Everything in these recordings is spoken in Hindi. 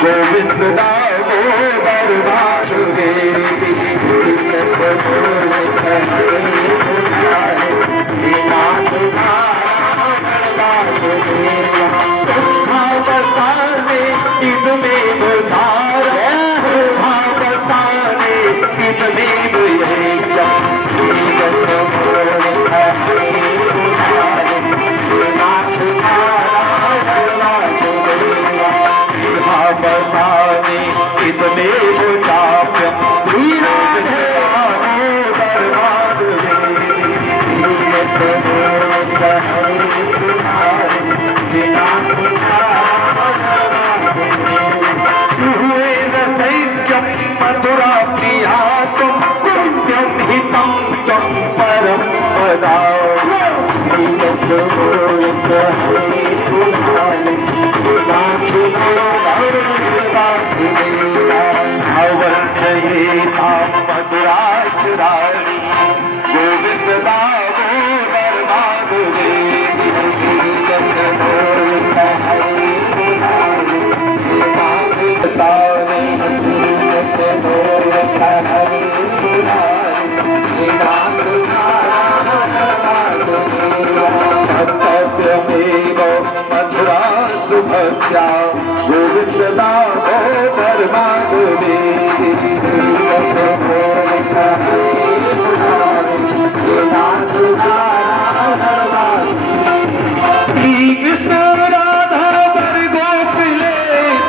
गोविंद दामो बर्बाद सुखा बसाने इनमें गुजारा सुखा बसाने इनमें बसाने इतने चाप्यम श्री राधे बर्बाद हुए रसैक्यम मधुरा प्रिया तुम कुत्यम हितम तुम परम पदा मधुराचराणी गोविंद दामोदर माधवे कर्तव्यमेव मधुरा सुभद्रा गोविंद दामोदर माधवे श्री कृष्ण राधा वर गोपिलेश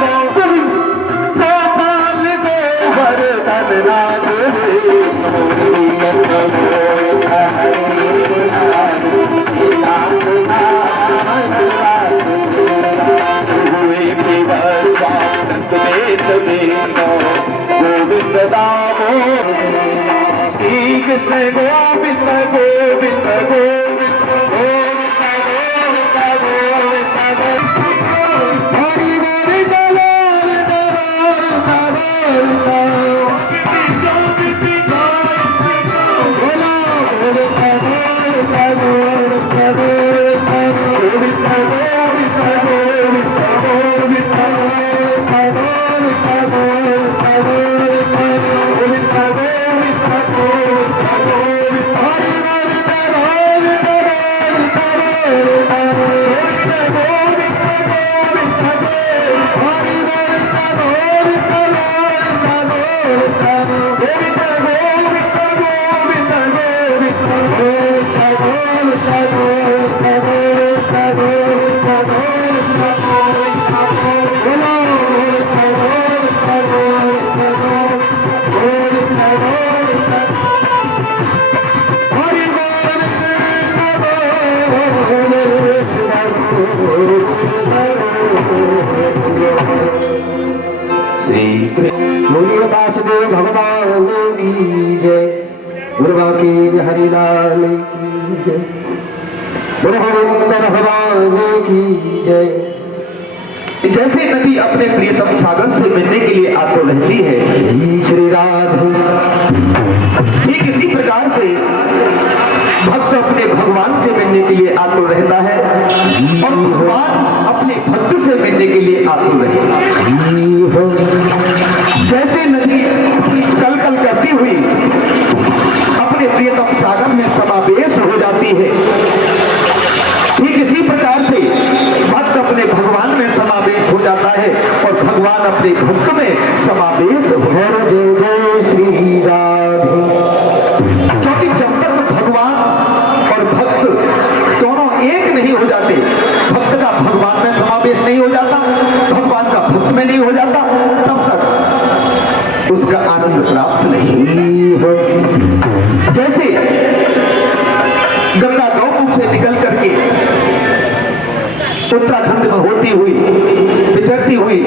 गोपाल गोवर्धन राधवे गोविंद दामो श्री कृष्ण गोविंद गोविंद गोविंद श्री कृष्ण। बोलिए वासुदेव भगवान की जय, गुरुवा की हरिलाल की जय, गुरु गोविंद भगवान की जय। जैसे नदी अपने प्रियतम सागर से मिलने के लिए आतुर रहती है, श्री राधे, ठीक इसी प्रकार से भक्त अपने भगवान से मिलने के लिए आतुर रहता है और भगवान अपने भक्त से मिलने के लिए आतुर रहता है। जैसे नदी कल कल करती हुई अपने प्रियतम सागर में समावेश हो जाती है, ठीक इसी प्रकार से भक्त अपने भगवान में समावेश हो जाता है और भगवान अपने भक्त में समावेश हो। जय जय श्री राधे। क्योंकि जब तक भगवान और भक्त दोनों एक नहीं हो जाते, भक्त का भगवान में समावेश नहीं हो जाता, भगवान का भक्त में नहीं हो जाता, तब तक उसका आनंद प्राप्त नहीं हो। जैसे गंगा गौमुख से निकल करके उत्तराखंड में होती हुई विचरती हुई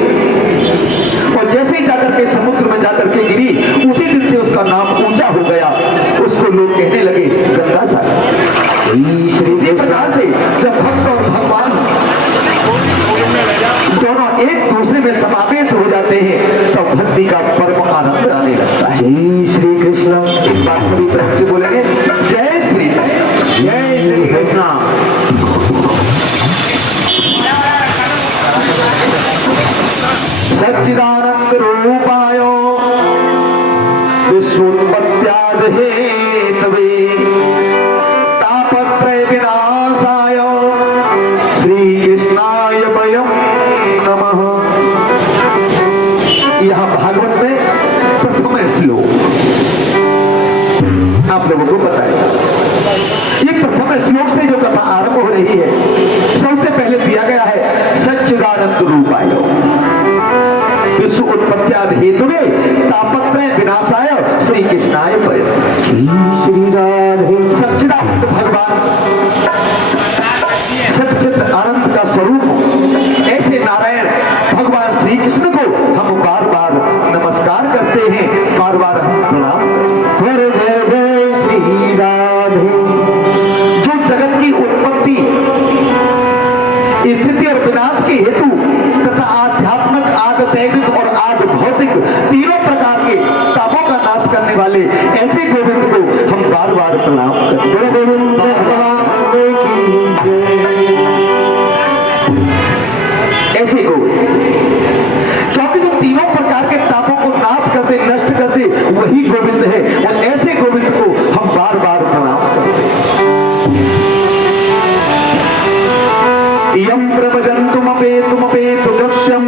और जैसे ही जाकर के समुद्र में जाकर के गिरी, उसी दिन से उसका नाम ऊंचा हो गया, उसको लोग कहने लगे गंगा सागर। इसी प्रकार से जब भक्त और भगवान दोनों एक दूसरे में समावेश हो जाते हैं तो भक्ति का परम आनंद आने लगता है। जय श्री कृष्ण। एक बार सभी प्रेम से बोलेंगे जय श्री कृष्ण। जय श्री कृष्ण। सच्चिदानंद रूपाय विश्वोत्पत्त्यादि हेतवे तापत्रय विनाशाय श्री कृष्णाय वयं नमः। यह भागवत में प्रथम श्लोक आप लोगों को पता है। ये प्रथम श्लोक से जो कथा आरंभ हो रही है, सबसे पहले दिया गया है सच्चिदानंद रूपाय विश्व उत्पत्त्यादि हेतुवे तापत्रय विनाशाय श्री कृष्णाय वयं। श्री राधे। सच्चिदानंद भगवान सच्चिद आनंद का स्वरूप ऐसे नारायण भगवान श्री कृष्ण को हम बार बार नमस्कार करते हैं, बार बार हम प्रणाम करते हैं। जय जय श्री राधे। जो जगत की उत्पत्ति, स्थिति और विनाश के हेतु तथा आध्यात्मिक, आदि दैविक और आदि भौतिक तीनों प्रकार के तापों का नाश करने वाले ऐसे गोविंद को हम बार बार प्रणाम करते हैं। गोविंद भगवान की जय। ऐसे गोविंद, क्योंकि जो तीनों प्रकार के तापों को नाश कर दे, नष्ट कर दे, वही गोविंद है और ऐसे गोविंद को हम बार बार प्रणाम करते हैं। यम प्रभजन्तुमपेतुमपेतु कृत्यम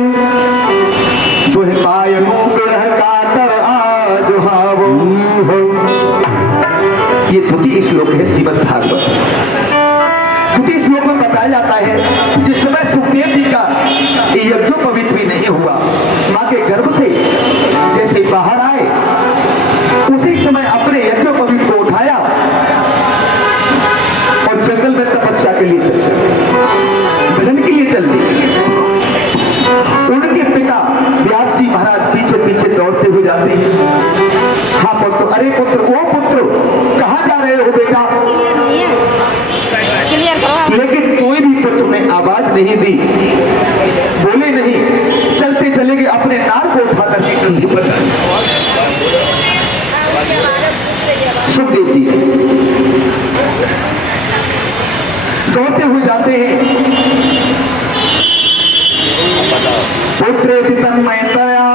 दुहिपायनो विरह कातर आजुहावो। ये द्वितीय श्लोक है श्रीमद् भागवत। द्वितीय श्लोक में बताया जाता है जिस समय सुखदेव जी का यज्ञोपवीत भी नहीं हुआ, मां के गर्भ से जैसे बाहर आए, उसी समय अपने यज्ञोपवीत को उठाया और जंगल में तपस्या के लिए चल दिए, भजन के लिए चल दिए। उनके पिता व्यास जी महाराज पीछे पीछे दौड़ते हुए जाते हैं। हाँ पुत्र, अरे पुत्र, ओ पुत्र, कहाँ जा रहे हो बेटा? लेकिन कोई भी पुत्र ने आवाज नहीं दी, बोले नहीं, चलते चले गए, अपने नार को उठा करके कंधे पर सुखदेव जी दौड़ते हुए जाते हैं। पुत्रेति तन्मयतया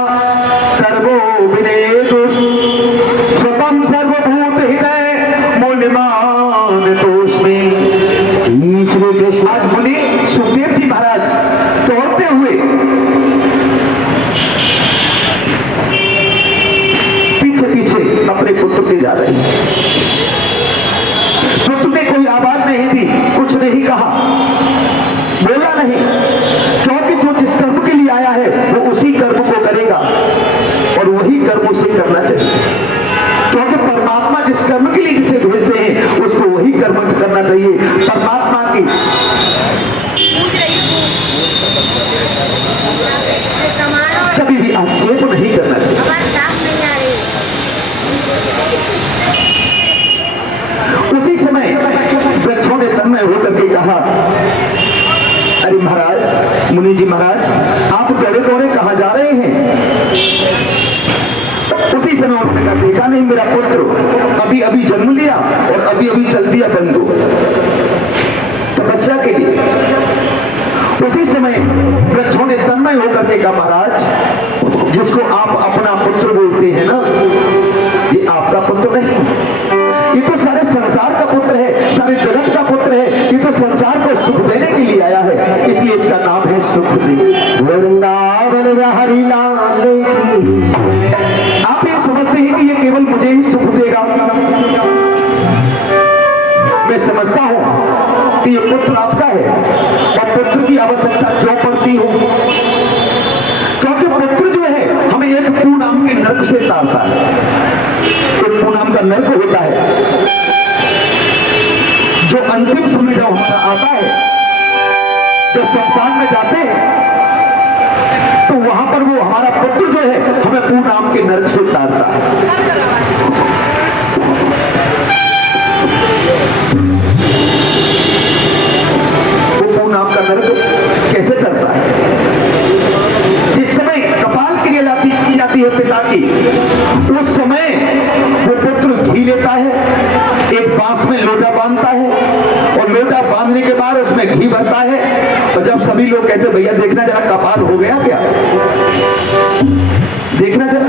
कर्मो विनेदुष स्वतम सर्वभूत हृदय मूल्यमान तोष्मे। श्री कृष्ण। आज मुनि सुखदेव जी महाराज दौड़ते हुए पीछे पीछे अपने पुत्र के जा रहे हैं। पुत्र ने कोई आवाज नहीं दी, कुछ नहीं कहा, बोला नहीं, क्योंकि जो जिस कर्म के लिए आया है वो उसी कर्म को करेगा और वही कर्म उसे करना चाहिए। क्योंकि परमात्मा जिस कर्म के लिए जिसे भेजते हैं उसको वही कर्म करना चाहिए। परमात्मा की कभी भी आक्षेप नहीं करना चाहिए। आवाज साफ नहीं आ रही है। उसी समय वृक्षों ने तन्मय होकर के कहा, अरे महाराज, मुनि जी महाराज, आप दौड़े दौड़े कहाँ जा रहे हैं? उसी समय उन्होंने कहा, देखा नहीं मेरा पुत्र अभी अभी जन्म लिया और अभी अभी चल दिया बंधु तपस्या के लिए। उसी समय वृक्षों ने तन्मय होकर के कहा, महाराज, जिसको आप अपना पुत्र बोलते हैं ना, ये आपका पुत्र नहीं, ये तो सारे संसार का पुत्र है, सारे जगत का पुत्र है, ये तो संसार को सुख देने के लिए आया है, इसलिए इसका नाम है सुखदेव। वृंदावन हरि लाल की। आप ये समझते हैं कि ये केवल मुझे ही सुख देगा? मैं समझता हूं कि ये पुत्र आपका है, और पुत्र की आवश्यकता क्यों पड़ती है? क्योंकि पुत्र जो है हमें एक पूनाम के नरक से तारता है। एक पूनाम का नरक होता है जो अंतिम समय जब हमारा आता है, जब शमशान में जाते हैं, तो वहां पर वो हमारा पुत्र जो है हमें पूनाम के नरक से तारता है। वो पूनाम का नरक कैसे करता है? जिस समय कपाल क्रिया की जाती है पिता की, उस समय वो पुत्र घी लेता है, एक बांस में लोटा बांधता है, और लोटा बांधने के बाद उसमें घी भरता है, और जब सभी लोग कहते भैया देखना जरा कपाल हो गया क्या, देखना जरा,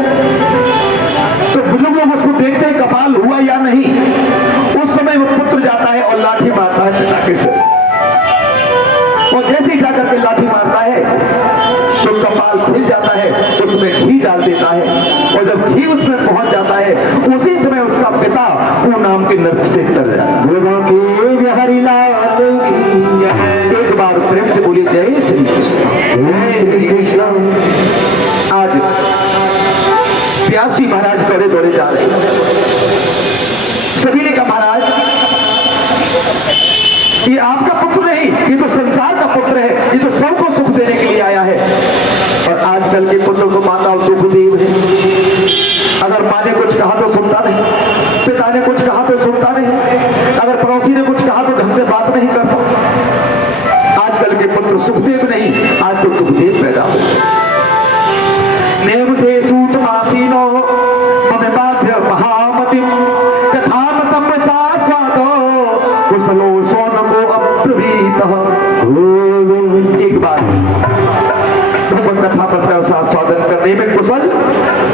तो बुजुर्ग लोग उसको देखते हैं कपाल हुआ या नहीं। उस समय वो पुत्र जाता है और लाठी मारता है पिता के सिर, और जैसे ही जाकर के लाठी मारता है तो कपाल खुल जाता है, उसमें घी डाल देता है, और जब घी उसमें पहुंच जाता है, उसी समय उसका पिता पूनाम के नरक से तर जाता है। हरि लाल की। एक बार प्रेम से बोलिए जय श्री कृष्ण। जय श्री कृष्ण। आज प्यासी महाराज दौड़े दौड़े जा रहे हैं। सभी ने कहा, महाराज ये आपका पुत्र नहीं, ये तो संसार का पुत्र है, ये तो सबको सुख देने के लिए आया है। और आजकल के पुत्र को माता दुखदेव है, अगर माँ ने कुछ कहा तो सुनता नहीं, पिता ने कुछ कहा तो सुनता नहीं, अगर पड़ोसी ने कुछ कहा तो ढंग से बात नहीं करता। आजकल के पुत्र सुखदेव नहीं, आज तो दुखदेव पैदा हो। नेम से सूत मासीनो मम बाध्य महामतिम कथामतम सास्वादो कुशलो सोनको अप्रवीतः। एक बार भगवत कथा पर आस्वादन करने में कुशल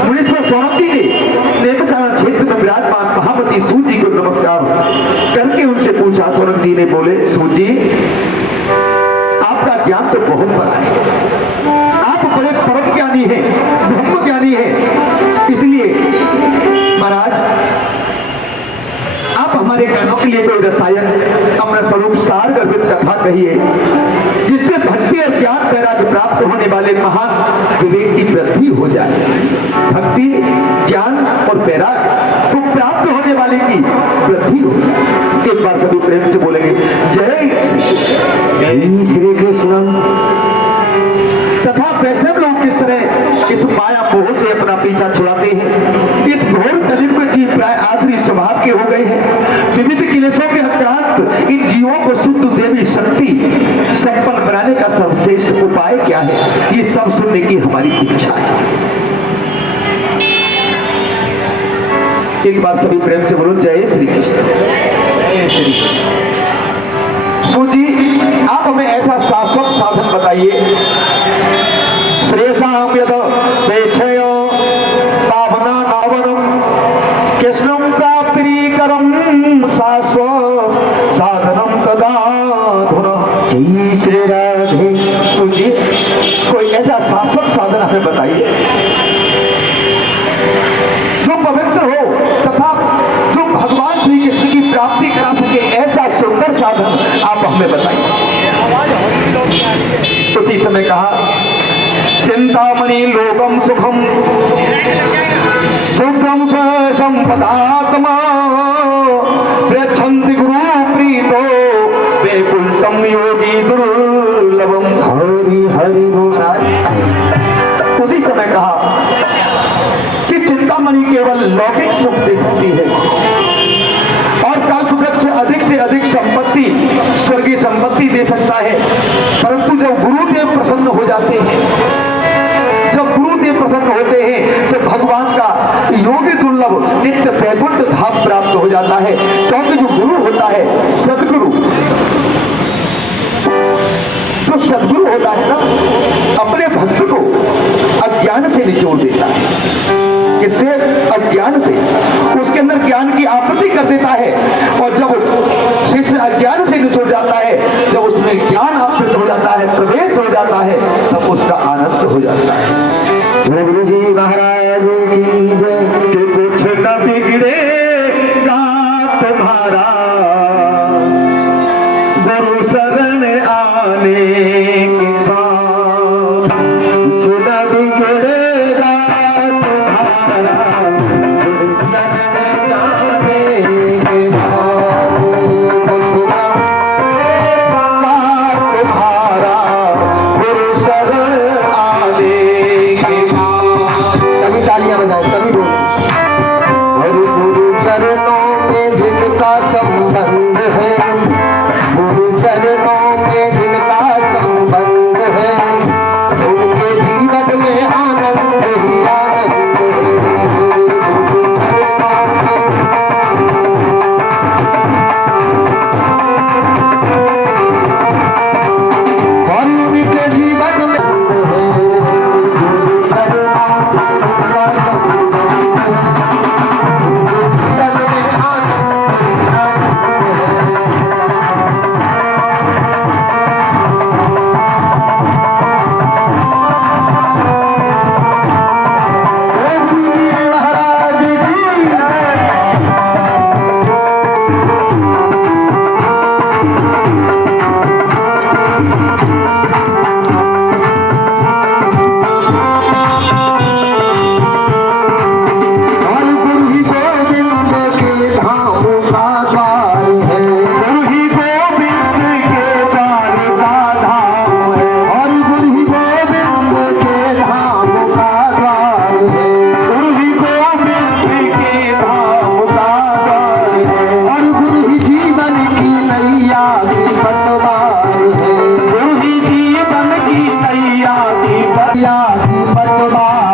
मुनीश्वर सौनक जी ने नेमसारा क्षेत्र में विराजमान महामती सूत जी को नमस्कार करके उनसे पूछा। सौनक जी ने बोले, सूत जी आपका ज्ञान तो बहुत बड़ा है, आप बड़े परम ज्ञानी हैं, ब्रह्म ज्ञानी हैं, इसलिए महाराज आप हमारे कानों के लिए कोई रसायन अमृत स्वरूप सार गर्भित कथा कहिए, जिससे भक्ति और ज्ञान वैराग्य प्राप्त होने वाले महान विवेक की वृद्धि हो जाए। भक्ति, ज्ञान और वैराग्य को प्राप्त होने वाले की वृद्धि हो जाए। एक बार सभी प्रेम से बोलेंगे जय श्री कृष्ण। जय श्री कृष्ण। तथा वैष्णव लोग किस तरह इस माया मोह से अपना पीछा छुड़ाते हैं। इस घोर कलियुग में जीव प्राय आसुरी स्वभाव के हो गए हैं। विविध क्लेशों के अक्रांत इन जीवों को शुद्ध देवी शक्ति संपन्न बनाने का सर्वश्रेष्ठ उपाय क्या है, ये सब सुनने की हमारी इच्छा है। एक बार सभी प्रेम से बोलो जय श्री कृष्ण। जय श्री कृष्ण। सो जी आप हमें ऐसा शाश्वत साधन बताइए, श्रेयसाम यद वेक्षयो पावना नावनम कृष्णं प्राप्तिकरं शाश्वत साधनम तदाधुना। जय श्री राधे। सुनिए कोई ऐसा शाश्वत साधन हमें बताइए जो पवित्र हो तथा जो भगवान श्री कृष्ण की प्राप्ति करा सके, ऐसा सुंदर साधन आप हमें बताइए। उसी समय कहा, चिंतामणि लोकम सुखम सुखम संपदात्मा प्रच्छन्ति गुरु प्रीतो वैकुंठम योगी दुर्लभम। हरि हरि बोल। उसी समय समय कहा कि चिंतामणि केवल लौकिक सुख दे सकती है और कल्प वृक्ष अधिक से अधिक संपत्ति, स्वर्गीय संपत्ति दे सकता है, परंतु जब गुरुदेव प्रसन्न हो जाते हैं, जब गुरुदेव प्रसन्न होते हैं तो भगवान का योगी दुर्लभ नित्य वैकुंठ धाम प्राप्त हो जाता है। क्योंकि जो गुरु होता है, सदगुरु, जो सदगुरु होता है ना, अपने भक्त को अज्ञान से निचोड़ देता है। किससे? अज्ञान से। उसके अंदर ज्ञान की आपूर्ति कर देता है और जब शिष्य अज्ञान से निचोड़ जाता है, जब उसमें ज्ञान आपूर्त हो जाता है, प्रवेश हो जाता है, तब उसका आनंद हो जाता है। गुरु जी महाराज की जय। कि कुछ न बिगड़ेगा तुम्हारा गुरु शरण आने के बाद, कुछ न बिगड़ेगा तुम्हारा गुरु शरण आने के बाद। तुम्हारा गुरु शरण आने के बाद। सभी तालियां बजाओ, सभी बोलो। और गुरु चरणों में जिनका संबंध है, गुरु चरणों में जिनका संबंध है, उनके जीवन में आनंद ही आनंद है। और उनके जीवन में की पतवार